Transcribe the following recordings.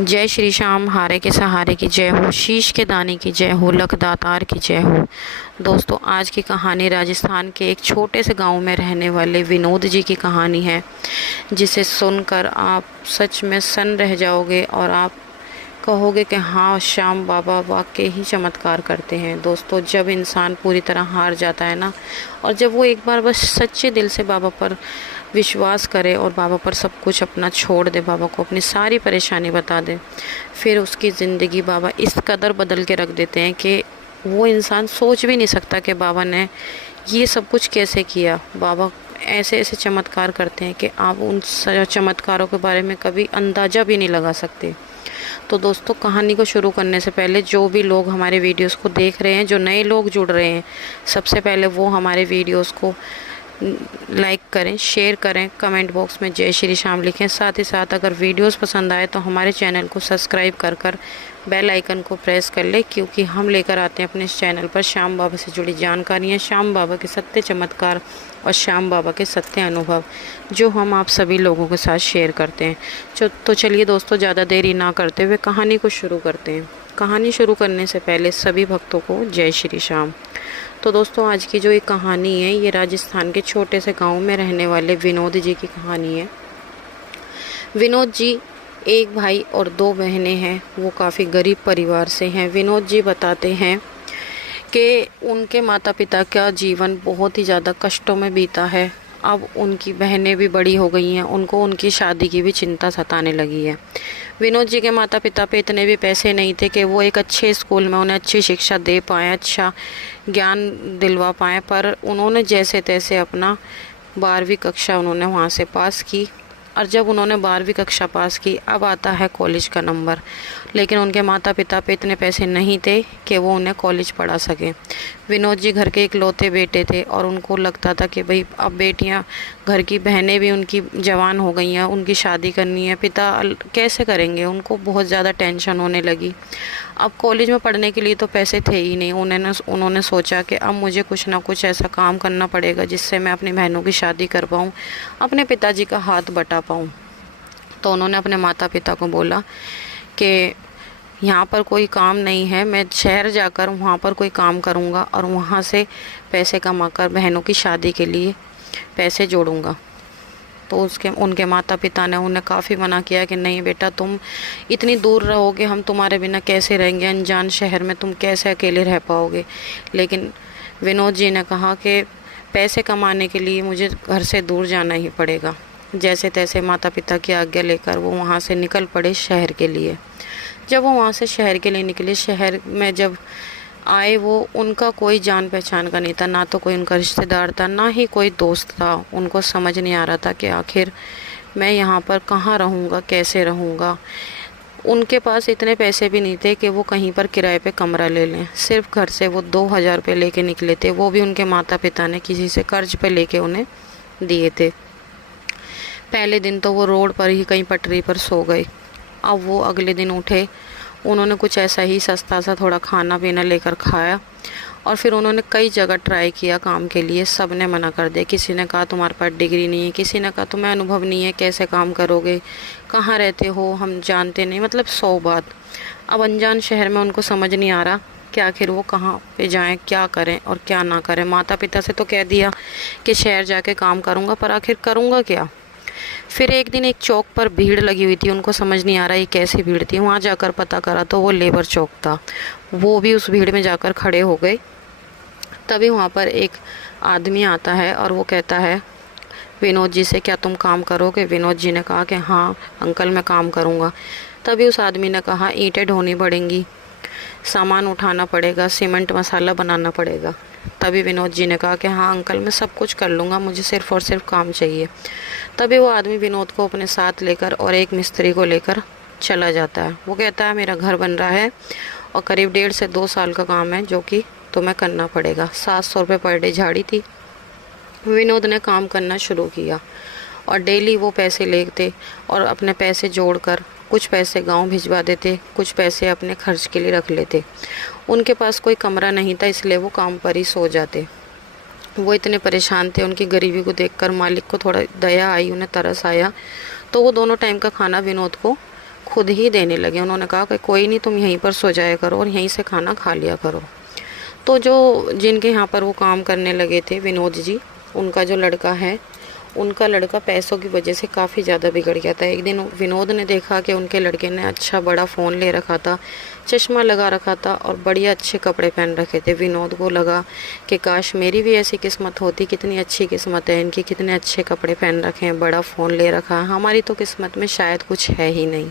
जय श्री श्याम, हारे के सहारे की जय हो, शीश के दाने की जय हो, लख दातार की जय हो। दोस्तों, आज की कहानी राजस्थान के एक छोटे से गांव में रहने वाले विनोद जी की कहानी है, जिसे सुनकर आप सच में सन्न रह जाओगे और आप कहोगे कि हाँ, श्याम बाबा वाकई ही चमत्कार करते हैं। दोस्तों, जब इंसान पूरी तरह हार जाता है ना, और जब वो एक बार बस सच्चे दिल से बाबा पर विश्वास करे और बाबा पर सब कुछ अपना छोड़ दे, बाबा को अपनी सारी परेशानी बता दे, फिर उसकी ज़िंदगी बाबा इस कदर बदल के रख देते हैं कि वो इंसान सोच भी नहीं सकता कि बाबा ने ये सब कुछ कैसे किया। बाबा ऐसे ऐसे चमत्कार करते हैं कि आप उन चमत्कारों के बारे में कभी अंदाज़ा भी नहीं लगा सकते। तो दोस्तों, कहानी को शुरू करने से पहले जो भी लोग हमारे वीडियोस को देख रहे हैं, जो नए लोग जुड़ रहे हैं, सबसे पहले वो हमारे वीडियोस को लाइक करें, शेयर करें, कमेंट बॉक्स में जय श्री श्याम लिखें। साथ ही साथ अगर वीडियोस पसंद आए तो हमारे चैनल को सब्सक्राइब कर बेल आइकन को प्रेस कर ले, क्योंकि हम लेकर आते हैं अपने इस चैनल पर श्याम बाबा से जुड़ी जानकारियाँ, श्याम बाबा के सत्य चमत्कार और श्याम बाबा के सत्य अनुभव, जो हम आप सभी लोगों के साथ शेयर करते हैं। तो चलिए दोस्तों, ज़्यादा देरी ना करते हुए कहानी को शुरू करते हैं। कहानी शुरू करने से पहले सभी भक्तों को जय श्री श्याम। तो दोस्तों, आज की जो एक कहानी है, ये राजस्थान के छोटे से गांव में रहने वाले विनोद जी की कहानी है। विनोद जी एक भाई और दो बहनें हैं। वो काफ़ी गरीब परिवार से हैं। विनोद जी बताते हैं कि उनके माता पिता का जीवन बहुत ही ज़्यादा कष्टों में बीता है। अब उनकी बहनें भी बड़ी हो गई हैं, उनको उनकी शादी की भी चिंता सताने लगी है। विनोद जी के माता पिता पे इतने भी पैसे नहीं थे कि वो एक अच्छे स्कूल में उन्हें अच्छी शिक्षा दे पाएँ, अच्छा ज्ञान दिलवा पाएँ, पर उन्होंने जैसे तैसे अपना 12वीं कक्षा उन्होंने वहाँ से पास की। और जब उन्होंने 12वीं कक्षा पास की, अब आता है कॉलेज का नंबर, लेकिन उनके माता पिता पे इतने पैसे नहीं थे कि वो उन्हें कॉलेज पढ़ा सके। विनोद जी घर के इकलौते बेटे थे और उनको लगता था कि भाई अब बेटियां, घर की बहनें भी उनकी जवान हो गई हैं, उनकी शादी करनी है, पिता कैसे करेंगे। उनको बहुत ज़्यादा टेंशन होने लगी। अब कॉलेज में पढ़ने के लिए तो पैसे थे ही नहीं। उन्होंने सोचा कि अब मुझे कुछ ना कुछ ऐसा काम करना पड़ेगा जिससे मैं अपनी बहनों की शादी कर पाऊँ, अपने पिताजी का हाथ बटा पाऊँ। तो उन्होंने अपने माता पिता को बोला कि यहाँ पर कोई काम नहीं है, मैं शहर जाकर वहाँ पर कोई काम करूँगा और वहाँ से पैसे कमाकर बहनों की शादी के लिए पैसे जोड़ूँगा। तो उनके माता पिता ने उन्हें काफ़ी मना किया कि नहीं बेटा, तुम इतनी दूर रहोगे, हम तुम्हारे बिना कैसे रहेंगे, अनजान शहर में तुम कैसे अकेले रह पाओगे। लेकिन विनोद जी ने कहा कि पैसे कमाने के लिए मुझे घर से दूर जाना ही पड़ेगा। जैसे तैसे माता पिता की आज्ञा लेकर वो वहाँ से निकल पड़े शहर के लिए। जब वो वहाँ से शहर के लिए निकले, शहर में जब आए, वो उनका कोई जान पहचान का नहीं था, ना तो कोई उनका रिश्तेदार था, ना ही कोई दोस्त था। उनको समझ नहीं आ रहा था कि आखिर मैं यहाँ पर कहाँ रहूँगा, कैसे रहूँगा। उनके पास इतने पैसे भी नहीं थे कि वो कहीं पर किराए पे कमरा ले लें। सिर्फ घर से वो 2000 रुपये लेके निकले थे, वो भी उनके माता पिता ने किसी से कर्ज पे लेके उन्हें दिए थे। पहले दिन तो वो रोड पर ही कहीं पटरी पर सो गए। अब वो अगले दिन उठे, उन्होंने कुछ ऐसा ही सस्ता सा थोड़ा खाना पीना लेकर खाया और फिर उन्होंने कई जगह ट्राई किया काम के लिए। सब ने मना कर दिया। किसी ने कहा तुम्हारे पास डिग्री नहीं है, किसी ने कहा तुम्हें अनुभव नहीं है, कैसे काम करोगे, कहाँ रहते हो, हम जानते नहीं, मतलब 100 बात। अब अनजान शहर में उनको समझ नहीं आ रहा कि आखिर वो कहाँ पे जाएं, क्या करें और क्या ना करें। माता पिता से तो कह दिया कि शहर जाके काम करूँगा, पर आखिर करूँगा क्या। फिर एक दिन एक चौक पर भीड़ लगी हुई थी। उनको समझ नहीं आ रहा ये कैसी भीड़ थी। वहाँ जाकर पता करा तो वो लेबर चौक था। वो भी उस भीड़ में जाकर खड़े हो गए। तभी वहाँ पर एक आदमी आता है और वो कहता है विनोद जी से, क्या तुम काम करोगे। विनोद जी ने कहा कि हाँ अंकल, मैं काम करूँगा। तभी उस आदमी ने कहा ईंटें ढोनी पड़ेंगी, सामान उठाना पड़ेगा, सीमेंट मसाला बनाना पड़ेगा। तभी विनोद जी ने कहा कि हाँ अंकल, मैं सब कुछ कर लूँगा, मुझे सिर्फ़ और सिर्फ काम चाहिए। तभी वो आदमी विनोद को अपने साथ लेकर और एक मिस्त्री को लेकर चला जाता है। वो कहता है मेरा घर बन रहा है और करीब 1.5 से 2 साल का काम है जो कि तुम्हें करना पड़ेगा। 700 रुपये पर डे झाड़ी थी। विनोद ने काम करना शुरू किया और डेली वो पैसे लेते और अपने पैसे जोड़कर कुछ पैसे गांव भिजवा देते, कुछ पैसे अपने खर्च के लिए रख लेते। उनके पास कोई कमरा नहीं था, इसलिए वो काम पर ही सो जाते। वो इतने परेशान थे, उनकी गरीबी को देखकर मालिक को थोड़ा दया आई, उन्हें तरस आया। तो वो दोनों टाइम का खाना विनोद को खुद ही देने लगे। उन्होंने कहा कि कोई नहीं, तुम यहीं पर सो जाया करो और यहीं से खाना खा लिया करो। तो जो जिनके यहाँ पर वो काम करने लगे थे विनोद जी, उनका जो लड़का है, उनका लड़का पैसों की वजह से काफ़ी ज़्यादा बिगड़ गया था। एक दिन विनोद ने देखा कि उनके लड़के ने अच्छा बड़ा फ़ोन ले रखा था, चश्मा लगा रखा था और बढ़िया अच्छे कपड़े पहन रखे थे। विनोद को लगा कि काश मेरी भी ऐसी किस्मत होती, कितनी अच्छी किस्मत है इनकी, कितने अच्छे कपड़े पहन रखे हैं, बड़ा फ़ोन ले रखा है, हमारी तो किस्मत में शायद कुछ है ही नहीं,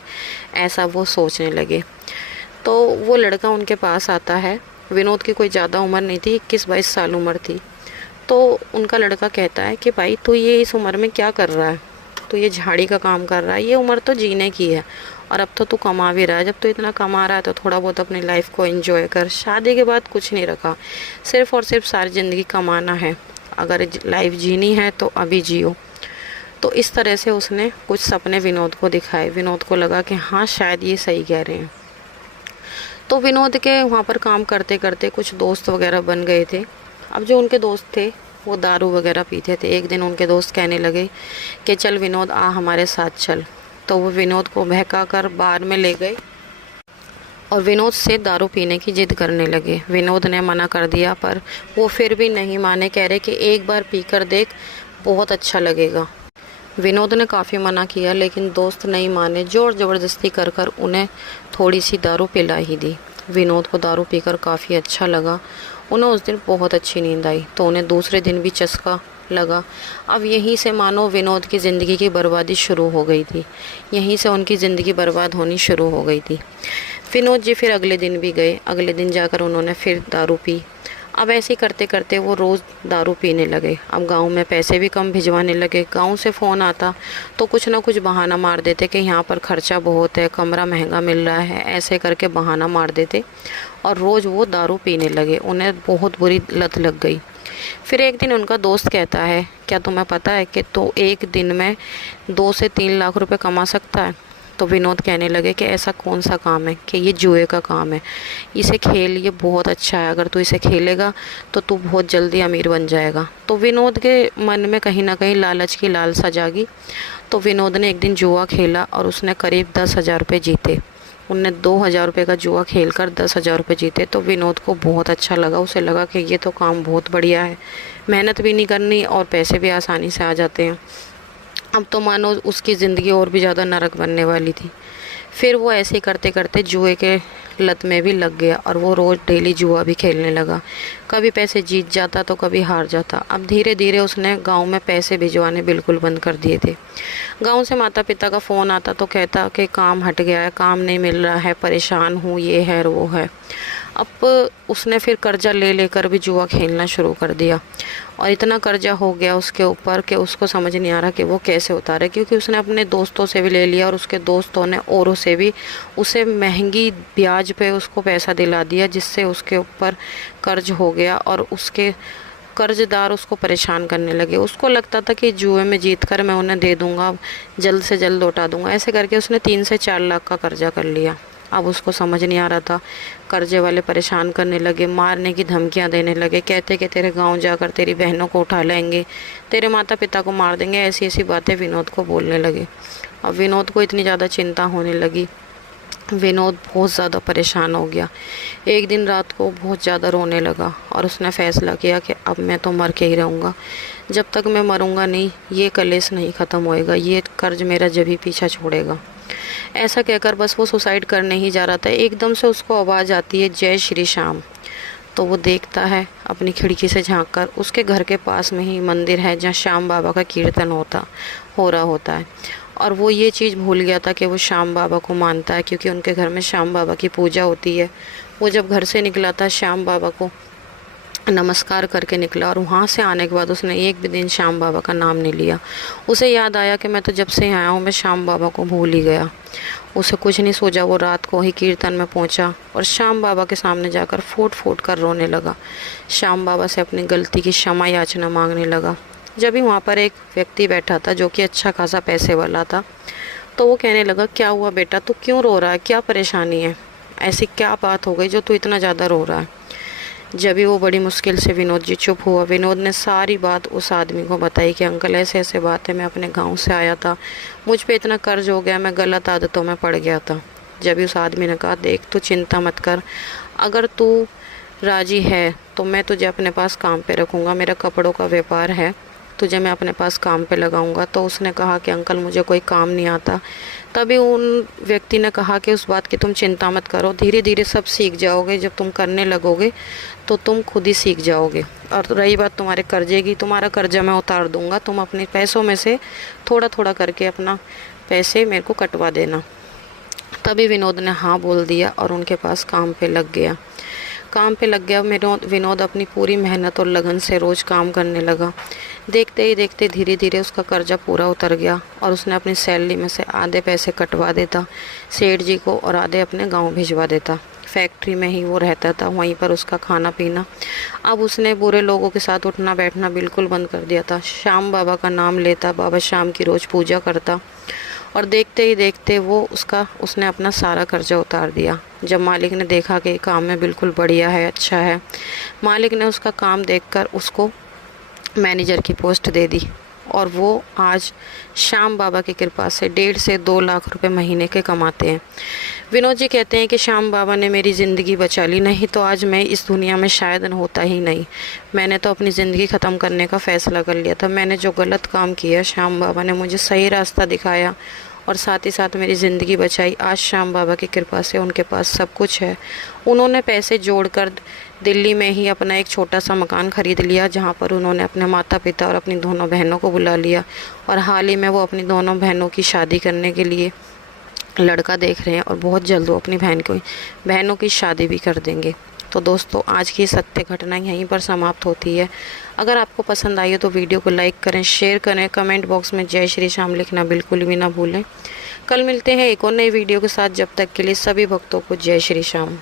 ऐसा वो सोचने लगे। तो वो लड़का उनके पास आता है। विनोद की कोई ज़्यादा उम्र नहीं थी, 21-22 साल उम्र थी। तो उनका लड़का कहता है कि भाई तू ये इस उम्र में क्या कर रहा है, तो ये झाड़ी का काम कर रहा है, ये उम्र तो जीने की है और अब तो तू कमा भी रहा है। जब तू इतना कमा रहा है तो थोड़ा बहुत अपनी लाइफ को एंजॉय कर। शादी के बाद कुछ नहीं रखा, सिर्फ और सिर्फ सारी ज़िंदगी कमाना है। अगर लाइफ जीनी है तो अभी जियो। तो इस तरह से उसने कुछ सपने विनोद को दिखाए। विनोद को लगा कि हाँ शायद ये सही कह रहे हैं। तो विनोद के वहाँ पर काम करते करते कुछ दोस्त वगैरह बन गए थे। अब जो उनके दोस्त थे वो दारू वगैरह पीते थे। एक दिन उनके दोस्त कहने लगे कि चल विनोद आ हमारे साथ चल। तो वो विनोद को बहका कर बार में ले गए और विनोद से दारू पीने की जिद करने लगे। विनोद ने मना कर दिया पर वो फिर भी नहीं माने, कह रहे कि एक बार पी कर देख, बहुत अच्छा लगेगा। विनोद ने काफ़ी मना किया लेकिन दोस्त नहीं माने, ज़ोर ज़बरदस्ती कर कर उन्हें थोड़ी सी दारू पिला ही दी। विनोद को दारू पीकर काफ़ी अच्छा लगा। उन्हें उस दिन बहुत अच्छी नींद आई तो उन्हें दूसरे दिन भी चस्का लगा। अब यहीं से मानो विनोद की ज़िंदगी की बर्बादी शुरू हो गई थी। यहीं से उनकी ज़िंदगी बर्बाद होनी शुरू हो गई थी। विनोद जी फिर अगले दिन भी गए। अगले दिन जाकर उन्होंने फिर दारू पी। अब ऐसे ही करते करते वो रोज़ दारू पीने लगे। अब गांव में पैसे भी कम भिजवाने लगे। गांव से फ़ोन आता तो कुछ ना कुछ बहाना मार देते कि यहाँ पर ख़र्चा बहुत है, कमरा महंगा मिल रहा है, ऐसे करके बहाना मार देते और रोज़ वो दारू पीने लगे। उन्हें बहुत बुरी लत लग गई। फिर एक दिन उनका दोस्त कहता है, क्या तुम्हें पता है कि तो एक दिन में 2 से 3 लाख रुपए कमा सकता है? तो विनोद कहने लगे कि ऐसा कौन सा काम है कि ये जुए का काम है, इसे खेल, ये बहुत अच्छा है, अगर तू इसे खेलेगा तो तू बहुत जल्दी अमीर बन जाएगा। तो विनोद के मन में कहीं ना कहीं लालच की लालसा जागी। तो विनोद ने एक दिन जुआ खेला और उसने करीब 10,000 रुपये जीते। उनने 2,000 रुपये का जुआ खेल कर 10,000 रुपये जीते। तो विनोद को बहुत अच्छा लगा। उसे लगा कि ये तो काम बहुत बढ़िया है, मेहनत भी नहीं करनी और पैसे भी आसानी से आ जाते हैं। अब तो मानो उसकी ज़िंदगी और भी ज़्यादा नरक बनने वाली थी। फिर वो ऐसे ही करते करते जुए के लत में भी लग गया और वो रोज़ डेली जुआ भी खेलने लगा। कभी पैसे जीत जाता तो कभी हार जाता। अब धीरे धीरे उसने गांव में पैसे भिजवाने बिल्कुल बंद कर दिए थे। गांव से माता पिता का फ़ोन आता तो कहता कि काम हट गया है, काम नहीं मिल रहा है, परेशान हूँ, ये है वो है। अब उसने फिर कर्जा ले लेकर भी जुआ खेलना शुरू कर दिया और इतना कर्जा हो गया उसके ऊपर कि उसको समझ नहीं आ रहा कि वो कैसे उतारे, क्योंकि उसने अपने दोस्तों से भी ले लिया और उसके दोस्तों ने औरों से भी उसे महंगी ब्याज पे उसको पैसा दिला दिया, जिससे उसके ऊपर कर्ज हो गया और उसके कर्जदार उसको परेशान करने लगे। उसको लगता था कि जुए में जीत कर मैं उन्हें दे दूंगा, जल्द से जल्द लौटा दूंगा। ऐसे करके उसने 3 से 4 लाख का कर्जा कर लिया। अब उसको समझ नहीं आ रहा था, कर्जे वाले परेशान करने लगे, मारने की धमकियां देने लगे, कहते कि तेरे गांव जाकर तेरी बहनों को उठा लेंगे, तेरे माता पिता को मार देंगे, ऐसी ऐसी बातें विनोद को बोलने लगे। अब विनोद को इतनी ज़्यादा चिंता होने लगी, विनोद बहुत ज़्यादा परेशान हो गया। एक दिन रात को बहुत ज़्यादा रोने लगा और उसने फ़ैसला किया कि अब मैं तो मर के ही रहूँगा, जब तक मैं मरूँगा नहीं ये कलेश नहीं ख़त्म होएगा, ये कर्ज मेरा जब ही पीछा छोड़ेगा। ऐसा कहकर बस वो सुसाइड करने ही जा रहा था। एकदम से उसको आवाज़ आती है, जय श्री श्याम। तो वो देखता है अपनी खिड़की से झांक कर, उसके घर के पास में ही मंदिर है जहाँ श्याम बाबा का कीर्तन हो रहा होता है। और वो ये चीज़ भूल गया था कि वो श्याम बाबा को मानता है, क्योंकि उनके घर में श्याम बाबा की पूजा होती है। वो जब घर से निकला था श्याम बाबा को नमस्कार करके निकला और वहाँ से आने के बाद उसने एक भी दिन श्याम बाबा का नाम नहीं लिया। उसे याद आया कि मैं तो जब से आया हूँ मैं श्याम बाबा को भूल ही गया। उसे कुछ नहीं सूझा, वो रात को ही कीर्तन में पहुँचा और श्याम बाबा के सामने जाकर फूट फूट कर रोने लगा। श्याम बाबा से अपनी गलती की क्षमा याचना मांगने लगा। जब भी वहाँ पर एक व्यक्ति बैठा था जो कि अच्छा खासा पैसे वाला था, तो वो कहने लगा, क्या हुआ बेटा, तू क्यों रो रहा है, क्या परेशानी है, ऐसी क्या बात हो गई जो तू इतना ज़्यादा रो रहा है? जब भी वो बड़ी मुश्किल से विनोद जी चुप हुआ। विनोद ने सारी बात उस आदमी को बताई कि अंकल ऐसे ऐसे बात है, मैं अपने गांव से आया था, मुझ पे इतना कर्ज हो गया, मैं गलत आदतों में पड़ गया था। जब भी उस आदमी ने कहा, देख तू चिंता मत कर, अगर तू राजी है तो मैं तुझे अपने पास काम पे रखूँगा, मेरा कपड़ों का व्यापार है, तुझे मैं अपने पास काम पे लगाऊंगा। तो उसने कहा कि अंकल मुझे कोई काम नहीं आता। तभी उन व्यक्ति ने कहा कि उस बात की तुम चिंता मत करो, धीरे धीरे सब सीख जाओगे, जब तुम करने लगोगे तो तुम खुद ही सीख जाओगे। और रही बात तुम्हारे कर्जे की, तुम्हारा कर्जा मैं उतार दूंगा, तुम अपने पैसों में से थोड़ा थोड़ा करके अपना पैसे मेरे को कटवा देना। तभी विनोद ने हाँ बोल दिया और उनके पास काम पे लग गया। विनोद अपनी पूरी मेहनत और लगन से रोज़ काम करने लगा। देखते ही देखते धीरे धीरे उसका कर्जा पूरा उतर गया और उसने अपनी सैलरी में से आधे पैसे कटवा देता सेठ जी को और आधे अपने गांव भिजवा देता। फैक्ट्री में ही वो रहता था, वहीं पर उसका खाना पीना। अब उसने बुरे लोगों के साथ उठना बैठना बिल्कुल बंद कर दिया था। श्याम बाबा का नाम लेता, बाबा श्याम की रोज़ पूजा करता और देखते ही देखते उसने अपना सारा कर्जा उतार दिया। जब मालिक ने देखा कि काम में बिल्कुल बढ़िया है, अच्छा है, मालिक ने उसका काम देखकर उसको मैनेजर की पोस्ट दे दी और वो आज श्याम बाबा की कृपा से 1.5 से 2 लाख रुपए महीने के कमाते हैं। विनोद जी कहते हैं कि श्याम बाबा ने मेरी ज़िंदगी बचा ली, नहीं तो आज मैं इस दुनिया में शायद होता ही नहीं। मैंने तो अपनी ज़िंदगी ख़त्म करने का फ़ैसला कर लिया था। मैंने जो गलत काम किया, श्याम बाबा ने मुझे सही रास्ता दिखाया और साथ ही साथ मेरी ज़िंदगी बचाई। आज श्याम बाबा की कृपा से उनके पास सब कुछ है। उन्होंने पैसे जोड़कर दिल्ली में ही अपना एक छोटा सा मकान ख़रीद लिया, जहाँ पर उन्होंने अपने माता पिता और अपनी दोनों बहनों को बुला लिया और हाल ही में वो अपनी दोनों बहनों की शादी करने के लिए लड़का देख रहे हैं और बहुत जल्द वो अपनी बहनों की शादी भी कर देंगे। तो दोस्तों, आज की सत्य घटना यहीं पर समाप्त होती है। अगर आपको पसंद आई हो तो वीडियो को लाइक करें, शेयर करें, कमेंट बॉक्स में जय श्री श्याम लिखना बिल्कुल भी ना भूलें। कल मिलते हैं एक और नई वीडियो के साथ। जब तक के लिए सभी भक्तों को जय श्री श्याम।